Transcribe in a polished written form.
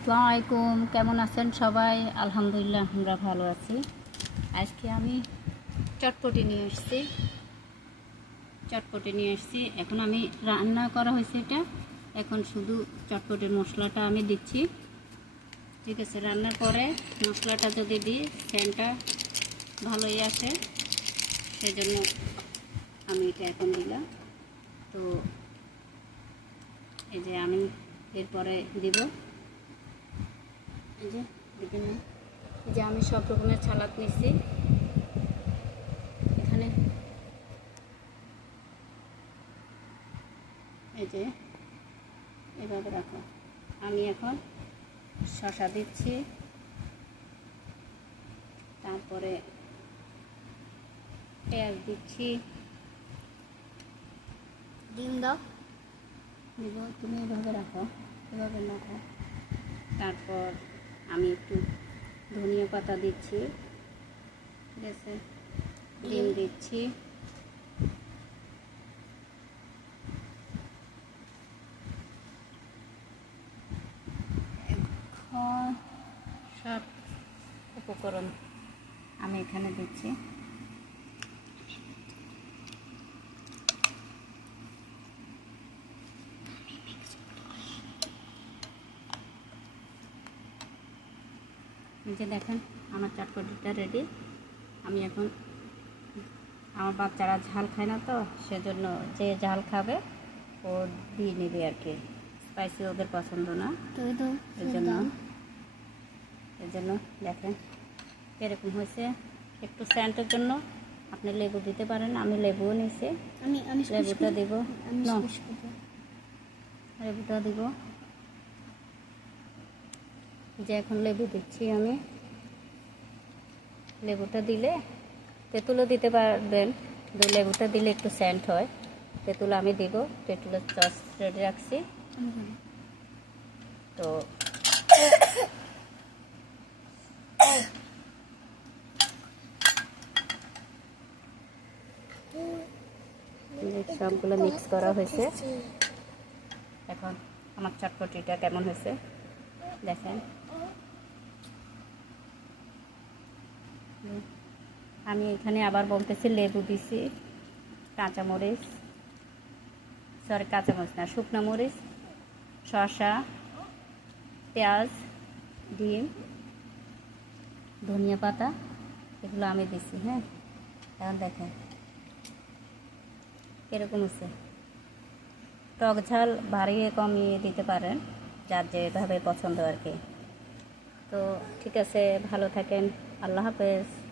আসসালামু আলাইকুম, কেমন আছেন সবাই? আলহামদুলিল্লাহ আমরা ভালো আছি। আজকে আমি চটপটি নিয়ে এসেছি। এখন আমি রান্না করা হয়েছে এটা, এখন শুধু চটপটির মশলাটা আমি দিচ্ছি। ঠিক আছে, রান্নার পরে মশলাটা যদি দিই সেন্টটা ভালোই আসে, সেজন্য আমি এটা এখন দিলাম। তো এই যে আমি এরপরে দিব, এই যে দেখেন, এই যে আমি সব রকমের সালাদ নিচ্ছি এখানে। এই যে এভাবে রাখো। আমি এখন শসা দিচ্ছি, তারপরে পেঁয়াজ দিচ্ছি। ডিম দাও, দিব, তুমি এভাবে রাখো, এভাবে রাখো। তারপর আমি একটু ধনিয়া পাতা দিচ্ছি, ঠিক আছে, ডিম দিচ্ছি, এখন সব উপকরণ আমি এখানে দিচ্ছি। এই যে দেখেন আমার চটপটিটা রেডি। আমি এখন, আমার বাচ্চারা ঝাল খায় না, তো সেজন্য যে ঝাল খাবে ও দিয়ে নেবে আর কি। স্পাইসি ওদের পছন্দ না, এর জন্য দেখেন এরকম হয়েছে। একটু স্যান্টের জন্য আপনি লেবু দিতে পারেন, আমি লেবুও নিয়েছি। লেবুটা দিব, লেবুটা দিব, যে এখন লেবু দিচ্ছি আমি। লেবুটা দিলে, তেঁতুলও দিতে পারবেন, কিন্তু লেবুটা দিলে একটু স্যান্ট হয়। তেঁতুল আমি দিব, তেঁতুলের সস রেডি রাখছি। তো সবগুলো মিক্স করা হয়েছে। এখন আমার চটপটিটা কেমন হয়েছে দেখেন। আমি এখানে আবার বলতেছি লেবু দিছি, কাঁচামরিচ, কাঁচামরিচ না, শুকনো মরিচ, শসা, পেঁয়াজ, ডিম, ধনিয়া পাতা, এগুলো আমি দিছি। হ্যাঁ, এখন দেখেন কীরকম হচ্ছে। টক ঝাল বাড়িয়ে কমিয়ে দিতে পারেন, যার যেভাবে পছন্দ আর কি। তো ঠিক আছে, ভালো থাকেন, আল্লাহ হাফেজ।